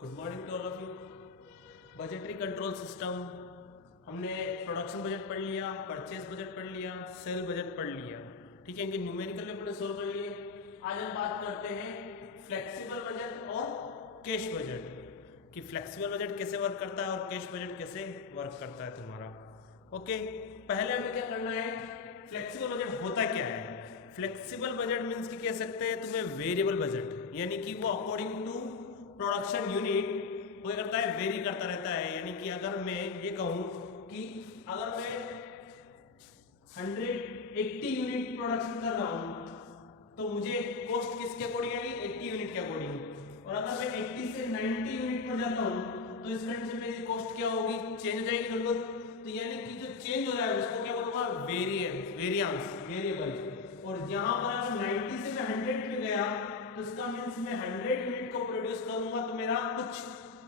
Good morning to all of you. Budgetary control system हमने production budget पढ़ लिया, purchase budget पढ़ लिया, सेल बजट पढ़ लिया। ठीक है, इनके न्यूमेरिकल अपने सोल्व कर लिए। आज हम बात करते हैं फ्लेक्सिबल बजट और कैश बजट कि फ्लेक्सिबल बजट कैसे वर्क करता है और कैश बजट कैसे वर्क करता है तुम्हारा। ओके, पहले हमें क्या करना है, फ्लेक्सिबल बजट होता क्या है। फ्लेक्सिबल बजट मीन्स कि कह सकते हैं तुम्हें वेरिएबल बजट, यानी कि वो अकॉर्डिंग टू प्रोडक्शन यूनिट वो करता है, वेरी करता रहता है। यानी कि अगर मैं ये कहूँ कि अगर मैं 180 यूनिट प्रोडक्शन कर रहा हूँ तो मुझे कॉस्ट किसके अकॉर्डिंग आएगी, 80 यूनिट के अकॉर्डिंग। और अगर मैं 80 से 90 यूनिट पर जाता हूँ तो इस कंडीशन में मेरी कॉस्ट क्या होगी, चेंज हो जाएगी बिल्कुल। तो यानी कि जो चेंज हो रहा है उसको क्या बोलूंगा, वेरिएंस, वेरिएबल। और यहाँ पर अगर 90 से मैं 100 पे गया तो इसका मीन्स मैं 100 यूनिट को प्रोड्यूस करूंगा तो मेरा कुछ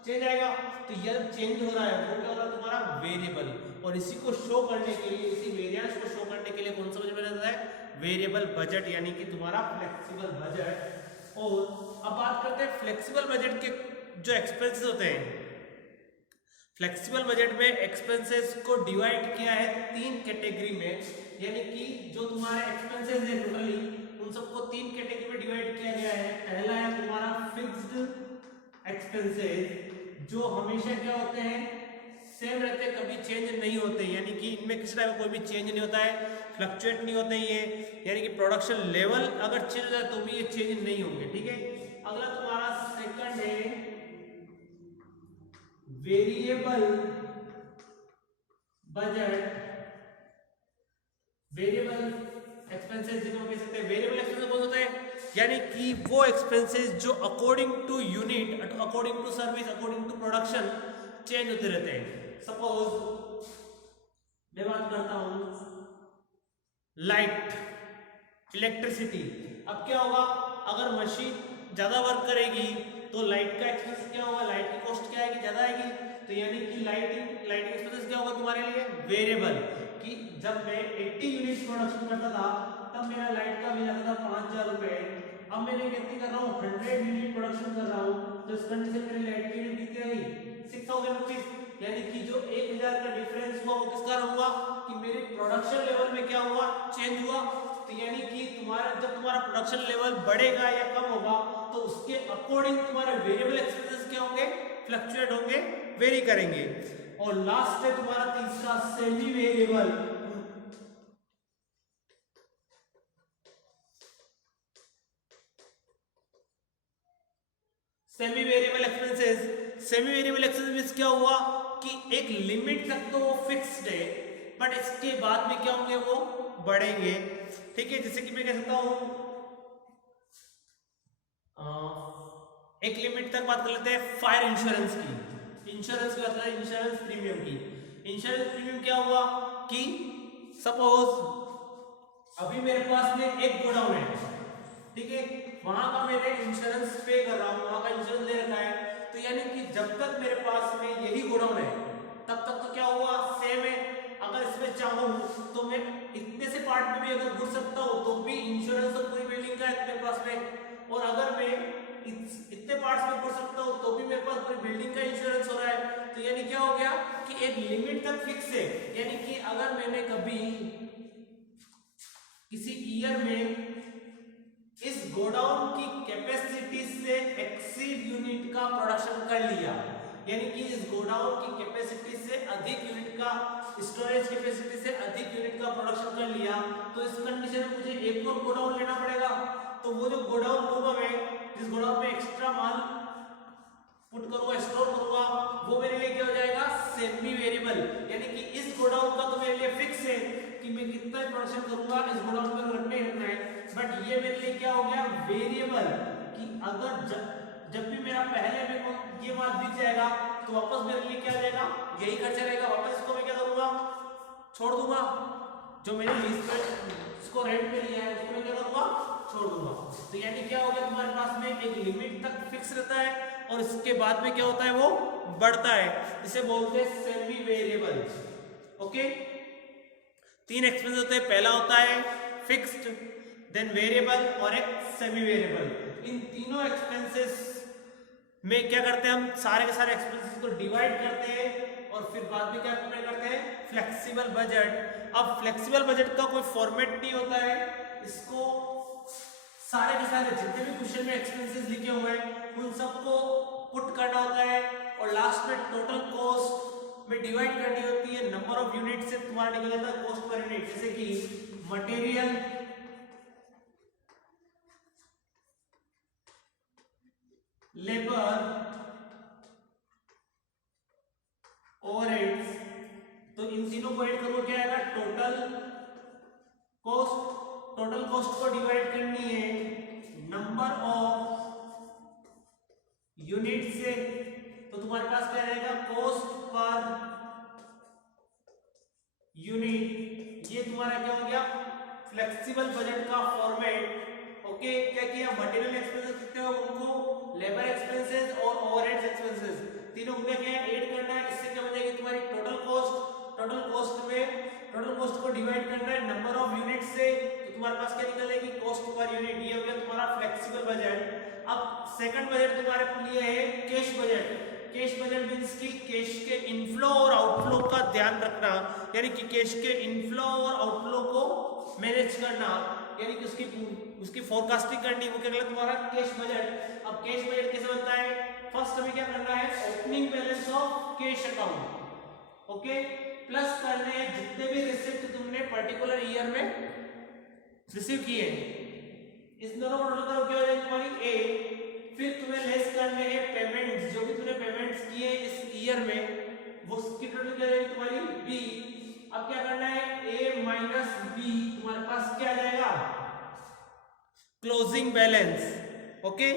चेंज आएगा। तो यह चेंज हो रहा है वो क्या हो रहा है, तुम्हारा वेरिएबल। और इसी को शो करने के लिए, इसी वेरिएंस को शो करने के लिए कौन सा बजट रहता है, वेरिएबल बजट, यानी कि तुम्हारा फ्लेक्सिबल बजट। और अब बात करते हैं फ्लेक्सिबल बजट के जो एक्सपेंसेस होते हैं। फ्लेक्सिबल बजट में एक्सपेंसेस को डिवाइड किया है 3 कैटेगरी में, यानी कि जो तुम्हारे एक्सपेंसेस है टोटली उन सबको 3 कैटेगरी में डिवाइड किया गया है। पहला है तुम्हारा फिक्स्ड एक्सपेंसेस, जो हमेशा क्या होते हैं, सेम रहते हैं, कभी चेंज नहीं होते, यानी कि इनमें किसी तरह का कोई भी चेंज नहीं होता है, फ्लक्चुएट नहीं होते ये, यानी कि प्रोडक्शन लेवल अगर चेंज हो जाए तो भी ये चेंज नहीं होंगे। ठीक है, अगला तुम्हारा सेकंड है वेरिएबल बजट। वेरिएबल एक्सपेंसेस जिनको कह सकते हैं, वेरिएबल एक्सपेंसेस कौन होता है, यानी कि वो एक्सपेंसेस जो according to unit, according to service, according to production change होते रहते हैं। सपोज मैं बात करता हूं लाइट, इलेक्ट्रिसिटी। अब क्या होगा, अगर मशीन ज्यादा वर्क करेगी तो लाइट का एक्सपेंस क्या होगा, लाइट की कॉस्ट क्या आएगी, ज्यादा आएगी। तो यानी कि लाइटिंग एक्सपेंसेस क्या होगा तुम्हारे लिए, वेरिएबल। कि जब मैं 80 यूनिट प्रोडक्शन करता था तब मेरा लाइट का बिल आता था 5000 रुपए। अब मैंने कितनी कर रहा हूँ, 100 यूनिट प्रोडक्शन कर रहा हूँ तो इस कंडीशन में मेरी लाइट की यूनिट कितनी आई, 6000 रुपीज। यानी कि जो 1000 का डिफरेंस हुआ वो किस कारण हुआ, कि मेरे प्रोडक्शन लेवल में क्या हुआ, चेंज हुआ। तो यानी कि तुम्हारा जब तुम्हारा प्रोडक्शन लेवल बढ़ेगा या कम होगा तो उसके अकॉर्डिंग तुम्हारे वेरिएबल एक्सपेंसेस क्या होंगे, फ्लक्चुएट होंगे, वेरी करेंगे। और लास्ट है तुम्हारा तीसरा semi variable. Semi variable expenses means क्या हुआ कि एक लिमिट तक तो वो फिक्स्ड है बट इसके बाद में क्या होंगे, वो बढ़ेंगे। ठीक है, जैसे कि मैं कह सकता हूं एक लिमिट तक बात कर लेते हैं फायर इंश्योरेंस की। इंश्योरेंस की बात करें, इंश्योरेंस प्रीमियम की। इंश्योरेंस प्रीमियम क्या हुआ कि सपोज अभी मेरे पास में एक गोडाउन है, ठीक है, वहां का मैंने इंश्योरेंस पे कर रहा हूं, वहां का इंश्योरेंस ले रखा है। तो यानी कि जब तक मेरे पास में यही गोडाउन है तब तक तो क्या हुआ, सेम है। अगर इसमें चाहूं तो मैं इतने से पार्ट में भी अगर घुस सकता हूं तो भी इंश्योरेंस तो पूरी बिल्डिंग का है मेरे पास में। और अगर मैं इतने पार्ट्स में घुस सकता हूं तो भी मेरे पास पूरी बिल्डिंग का इंश्योरेंस हो रहा है। तो यानी क्या हो गया कि एक लिमिट तक फिक्स है, यानी कि अगर मैंने कभी किसी ईयर में इस गोडाउन की कैपेसिटी से एक्सीड यूनिट का प्रोडक्शन कर लिया, यानी कि इस गोडाउन की कैपेसिटी से अधिक यूनिट का, स्टोरेज कैपेसिटी से अधिक यूनिट का प्रोडक्शन कर लिया, तो इस कंडीशन में मुझे एक और गोडाउन लेना पड़ेगा। तो वो जो गोडाउन लूंगा मैं, जिस गोडाउन में एक्स्ट्रा माल पुट करूंगा, स्टोर करूंगा, वो मेरे लिए क्या हो जाएगा, सेमी वेरिएबल। यानी कि इस गोडाउन का तो मेरे लिए फिक्स है कि मैं कितना प्रोडक्शन करूंगा, इस गोडाउन में रखना ही रखना है। बट ये मेरे लिए क्या हो गया, वेरिएबल, कि अगर जब भी मेरा पहले में ये माल बिक जाएगा तो वापस मेरे लिए क्या जाएगा, यही खर्चा रहेगा। वापस इसको मैं क्या करूंगा, छोड़ दूंगा। जो मैंने लीज पे इसको रेंट पे लिया है उसको मैं क्या करूंगा, छोड़ दूंगा। तो यानी क्या हो गया, तुम्हारे पास में एक लिमिट तक फिक्स रहता है और इसके बाद में क्या होता है, वो बढ़ता है। इसे बोलते हैं सेमी वेरिएबल। ओके, 3 एक्सपेंस होते हैं, पहला होता है फिक्स्ड, देन वेरिएबल और एक सेमी वेरिएबल। इन तीनों एक्सपेंसेस में क्या करते हैं, हम सारे के सारे एक्सपेंसेस को डिवाइड करते हैं और फिर बाद में क्या करते हैं, फ्लेक्सिबल बजट। अब फ्लेक्सिबल बजट का कोई फॉर्मेट नहीं होता है, इसको सारे के सारे जितने भी क्वेश्चन में एक्सपेंसेस लिखे हुए हैं उन सबको पुट करना होता है और लास्ट में टोटल कॉस्ट में डिवाइड करनी होती है नंबर ऑफ यूनिट से, तुम्हारा निकल जाता है कॉस्ट पर यूनिट। जैसे कि मटेरियल, लेबर, ओवरहेड्स, तो इन तीनों को ऐड करो क्या आएगा, टोटल कॉस्ट। टोटल कॉस्ट को डिवाइड करनी है नंबर ऑफ यूनिट से, तो तुम्हारे पास क्या रहेगा, कॉस्ट पर यूनिट। ये तुम्हारा क्या हो गया, फ्लेक्सिबल बजट का फॉर्मेट। ओके, क्या किया, मटेरियल एक्सपेंसेस कितने हो उनको, लेबर एक्सपेंसेस और ओवरहेड्स एक्सपेंसेस तीनों को क्या है, ऐड करना है। इससे क्या बनेगी तुम्हारी टोटल कॉस्ट। टोटल कॉस्ट में टोटल कॉस्ट को डिवाइड करना है नंबर ऑफ यूनिट से, तो तुम्हारे पास क्या निकलेगी, कॉस्ट पर यूनिट। ये हो गया तुम्हारा फ्लेक्सिबल बजट। अब सेकंड बजट तुम्हारे लिए है cash budget. Cash budget means कि कैश के इनफ्लो और आउटफ्लो का ध्यान रखना, यानी कि कैश के इनफ्लो और आउटफ्लो को मैनेज करना, यानी कि उसकी फोरकास्टिंग करनी, वो क्या कहलाता है तुम्हारा कैश बजट। अब कैश बजट कैसे बनता है, फर्स्ट हमें क्या करना है, opening balance of cash account, okay, plus करने हैं जितने भी रिसिप्ट तुमने पर्टिकुलर ईयर में रिसीव किए हैं, इस दोनों को टोटल करो क्या हो जाएगी तुम्हारी ए। फिर तुम्हें लेस करने हैं पेमेंट्स, जो भी तुमने पेमेंट्स किए इस ईयर में वो उसकी टोटल क्या हो जाएगी तुम्हारी बी। अब क्या करना है, ए माइनस बी, तुम्हारे पास क्या आ जाएगा, क्लोजिंग बैलेंस। ओके,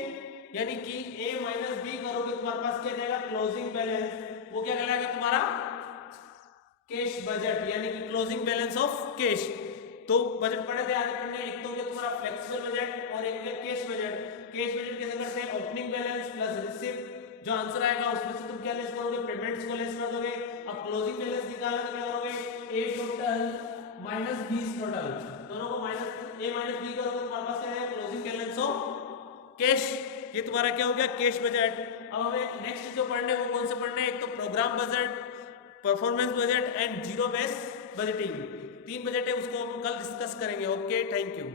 यानी कि ए माइनस बी करोगे तुम्हारे पास क्या जाएगा, क्लोजिंग बैलेंस। वो क्या कहलाएगा तुम्हारा कैश बजट, यानी कि क्लोजिंग बैलेंस ऑफ कैश। तो बजट पढ़े थे, आगे पढ़ने, एक तो हो गया तुम्हारा फ्लेक्सिबल बजट और एक हो गया कैश बजट। कैश बजट कैसे करते हैं, ओपनिंग बैलेंस प्लस रिसिप्ट, जो आंसर आएगा उसमें से तुम क्या लेस करोगे, पेमेंट्स को लेस कर दोगे। अब क्लोजिंग बैलेंस निकालना तो क्या करोगे, ए टोटल माइनस बी टोटल, दोनों को माइनस ए माइनस बी करोगे, तुम्हारे पास क्या आएगा, क्लोजिंग बैलेंस ऑफ कैश। ये तुम्हारा क्या हो गया, कैश बजट। अब हमें नेक्स्ट जो पढ़ने वो कौन से पढ़ने, एक तो program budget, performance budget and zero based budgeting. 3 budget है, उसको हम कल डिस्कस करेंगे। Okay, thank you.